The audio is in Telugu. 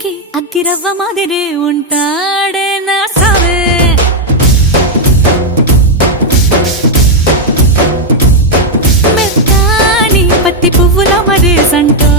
సిక్కి అగ్గిరవ్వ మాదిరే ఉంటాడే నా సావే మెత్తాని పత్తి పువ్వుల మరే సంటో